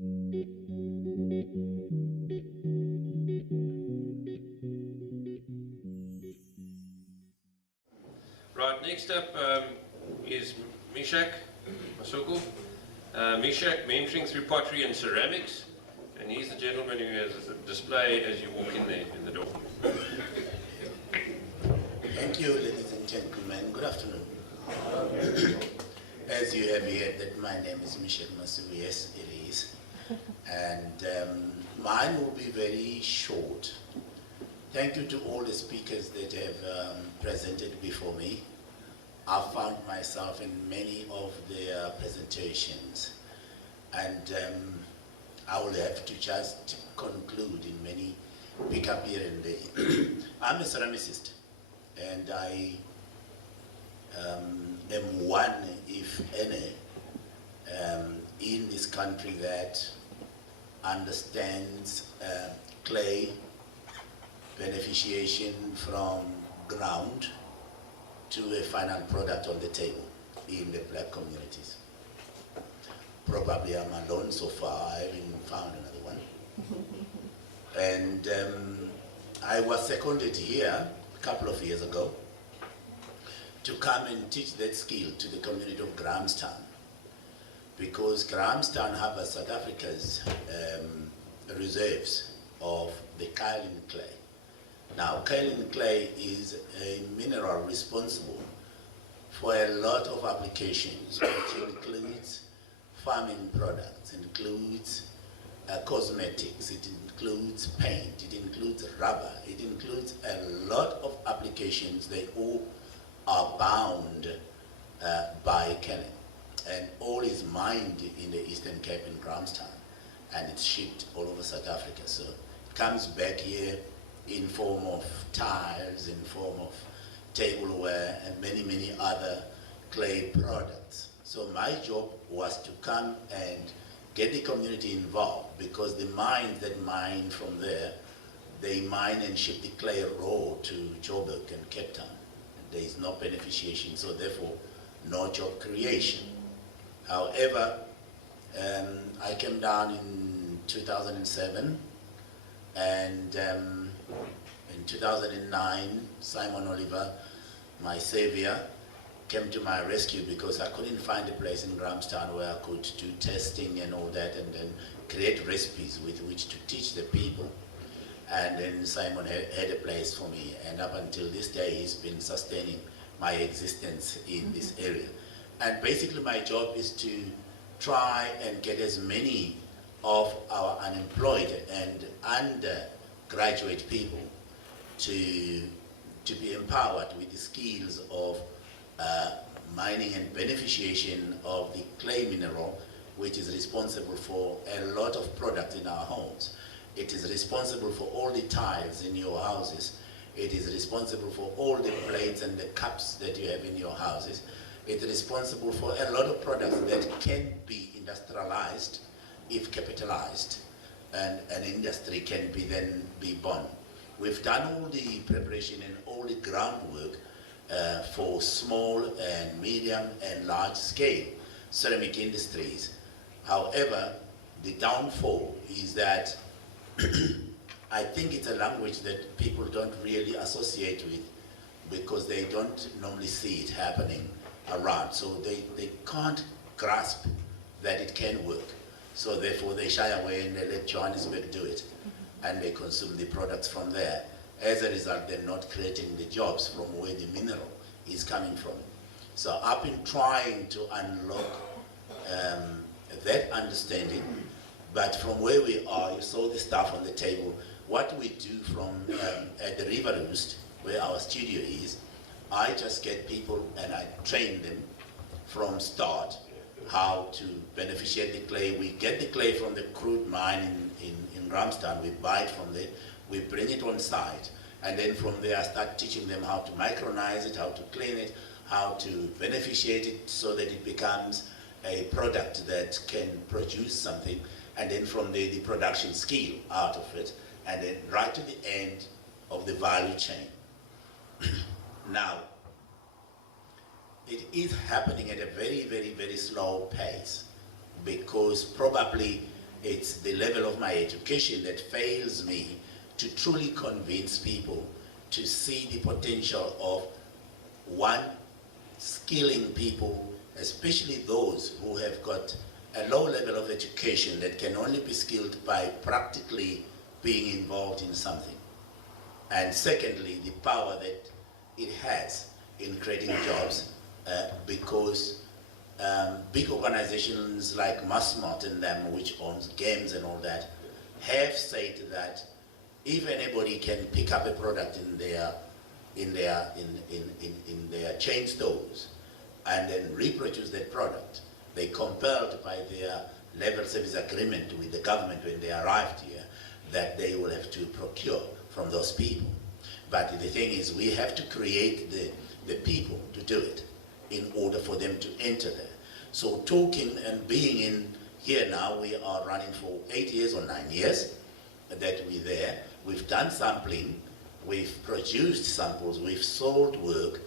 Right, next up is Mishack, Masuku. Mishack mentoring through pottery and ceramics, and he's the gentleman who has a display as you walk in there, in the door. Thank you, ladies and gentlemen. Good afternoon. As you have heard, that my name is Mishack Masuku. Yes, it is. And mine will be very short. Thank you to all the speakers that have presented before me. I found myself in many of their presentations, and I will have to just conclude in many, pick up here and there. I'm a ceramicist, and I am one, if any, in this country that understands clay beneficiation from ground to a final product on the table in the black communities. Probably I'm alone so far. I haven't found another one. And I was seconded here a couple of years ago to come and teach that skill to the community of Grahamstown, because Grahamstown harbors South Africa's reserves of the kaolin clay. Now, kaolin clay is a mineral responsible for a lot of applications, which includes farming products, includes cosmetics, it includes paint, it includes rubber, it includes a lot of applications. They all are bound by kaolin, and all is mined in the Eastern Cape in Grahamstown, and it's shipped all over South Africa. So it comes back here in form of tiles, in form of tableware, and many, many other clay products. So my job was to come and get the community involved, because the mines that mine from there, they mine and ship the clay raw to Joburg and Cape Town. There is no beneficiation, so therefore no job creation. However, I came down in 2007, and in 2009, Simon Oliver, my savior, came to my rescue, because I couldn't find a place in Grahamstown where I could do testing and all that, and then create recipes with which to teach the people. And then Simon had a place for me, and up until this day he's been sustaining my existence in this area. And basically my job is to try and get as many of our unemployed and undergraduate people to be empowered with the skills of mining and beneficiation of the clay mineral, which is responsible for a lot of products in our homes. It is responsible for all the tiles in your houses. It is responsible for all the plates and the cups that you have in your houses. It is responsible for a lot of products that can be industrialized if capitalized, and an industry can be born. We've done all the preparation and all the groundwork for small and medium and large scale ceramic industries. However, the downfall is that I think it's a language that people don't really associate with, because they don't normally see it happening around. So they can't grasp that it can work. So therefore they shy away and they let Johannesburg do it, and they consume the products from there. As a result, they're not creating the jobs from where the mineral is coming from. So I've been trying to unlock that understanding, but from where we are, you saw the stuff on the table. What we do from at the River Roost, where our studio is, I just get people and I train them from start how to beneficiate the clay. We get the clay from the crude mine in Grahamstown, we buy it from there, we bring it on site, and then from there I start teaching them how to micronize it, how to clean it, how to beneficiate it so that it becomes a product that can produce something, and then from there the production skill out of it, and then right to the end of the value chain. Now, it is happening at a very, very, very slow pace, because probably It's the level of my education that fails me to truly convince people to see the potential of, one, skilling people, especially those who have got a low level of education that can only be skilled by practically being involved in something. And secondly, the power that it has in creating jobs, because big organizations like Masmart and them, which owns games and all that, have said that if anybody can pick up a product in their chain stores and then reproduce that product, they're compelled by their level service agreement with the government when they arrived here that they will have to procure from those people. But the thing is, we have to create the people to do it in order for them to enter there. So talking and being in here now, we are running for 8 years or 9 years that we're there. We've done sampling, we've produced samples, we've sold work,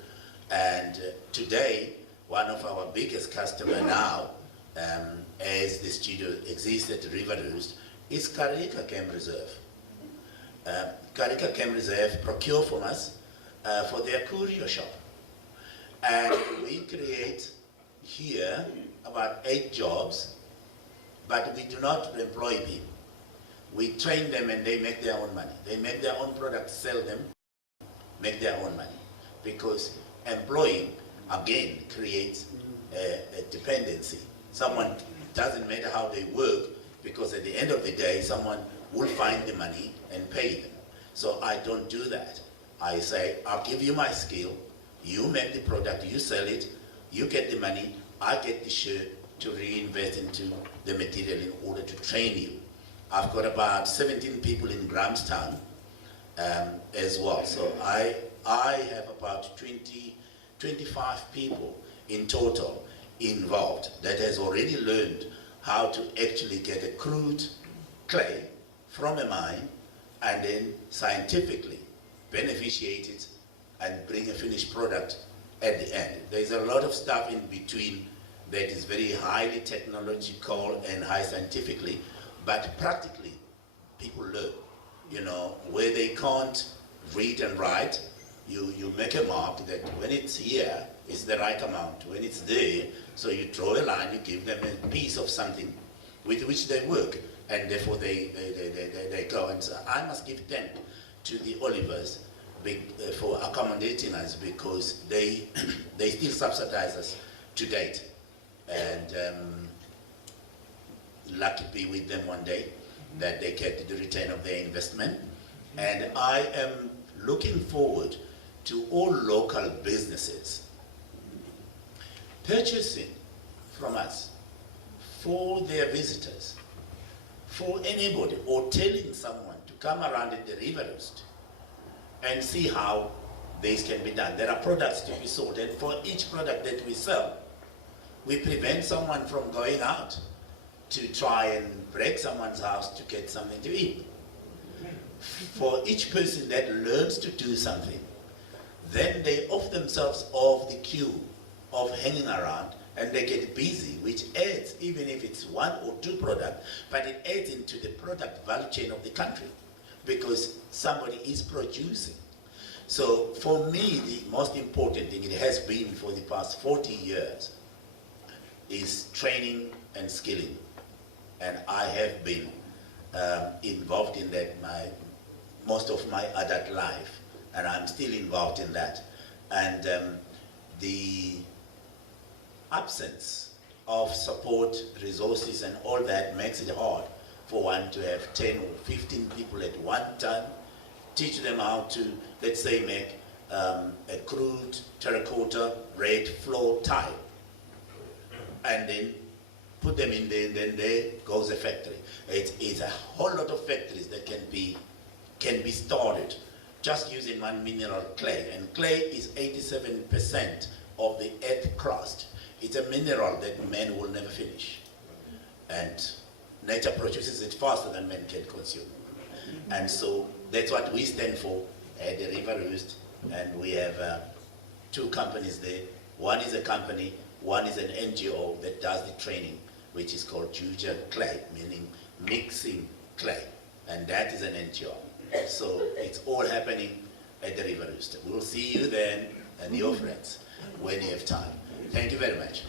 and today, one of our biggest customers now, as the studio exists at River Roost, is Karika Game Reserve. Karika Game Reserve procure from us for their courier shop. And we create here about 8 jobs, but we do not employ people. We train them and they make their own money. They make their own products, sell them, make their own money. Because employing, again, creates a dependency. Someone, doesn't matter how they work, because at the end of the day, someone will find the money and pay them. So I don't do that. I say, I'll give you my skill, you make the product, you sell it, you get the money, I get the share to reinvest into the material in order to train you. I've got about 17 people in Grahamstown as well. So I have about 25 people in total involved that has already learned how to actually get a crude clay from a mine and then scientifically beneficiate it and bring a finished product at the end. There's a lot of stuff in between that is very highly technological and high scientifically, but practically people learn. You know, where they can't read and write, you make a mark that when it's here, it's the right amount. When it's there, so you draw a line, you give them a piece of something with which they work, and therefore they go and say, I must give thanks to the Olivers for accommodating us, because they still subsidize us to date. And lucky to be with them one day that they get the return of their investment. And I am looking forward to all local businesses purchasing from us for their visitors, for anybody, or telling someone to come around at the River Roost and see how this can be done. There are products to be sold, and for each product that we sell, we prevent someone from going out to try and break someone's house to get something to eat. For each person that learns to do something, then they off themselves off the queue of hanging around, and they get busy, which adds, even if it's 1 or 2 products, but it adds into the product value chain of the country, because somebody is producing. So for me, the most important thing, it has been for the past 40 years, is training and skilling. And I have been involved in that most of my adult life, and I'm still involved in that. And the absence of support, resources, and all that makes it hard for one to have 10 or 15 people at one time, teach them how to, let's say, make a crude terracotta red floor tile, and then put them in there, and then there goes a factory. It's a whole lot of factories that can be started just using one mineral, clay. And clay is 87% of the earth crust. It's a mineral that man will never finish. And nature produces it faster than man can consume. And so that's what we stand for at the River Roost. And we have 2 companies there. One is a company, one is an NGO that does the training which is called Juja Clay, meaning mixing clay. And that is an NGO. So it's all happening at the River Rooster. We'll see you then and your friends when you have time. Thank you very much.